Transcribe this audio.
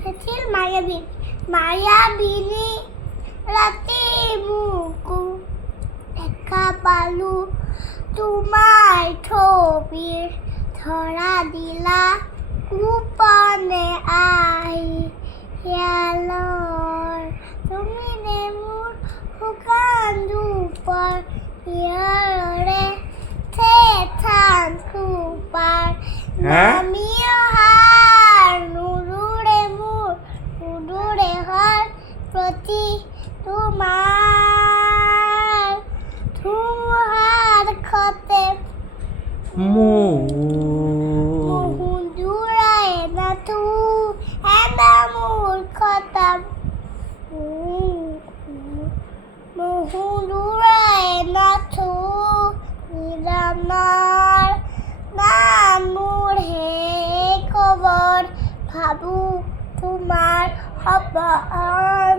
আছিল মায়াবিনী ৰাতি মোকো দেখা পালো তোমাৰ ছবিৰ ধৰা দিলা গোপনে আহি শিয়ালৰ তুমি নে মোৰ শুকান ধূপৰ হিয়ৰে থেথান খোপাৰ নামি অহাৰ নুৰুৰে মোৰ সুদূৰে হৰ প্ৰতি তোমাৰ ধুমুহাৰ খতে মুহুদুৰাই নাথো এনা মোৰ খতাম মুহুদুৰাই নাথো নিৰামাৰ নাম মোৰ হে খবৰ ভাবো তোমাৰ সপন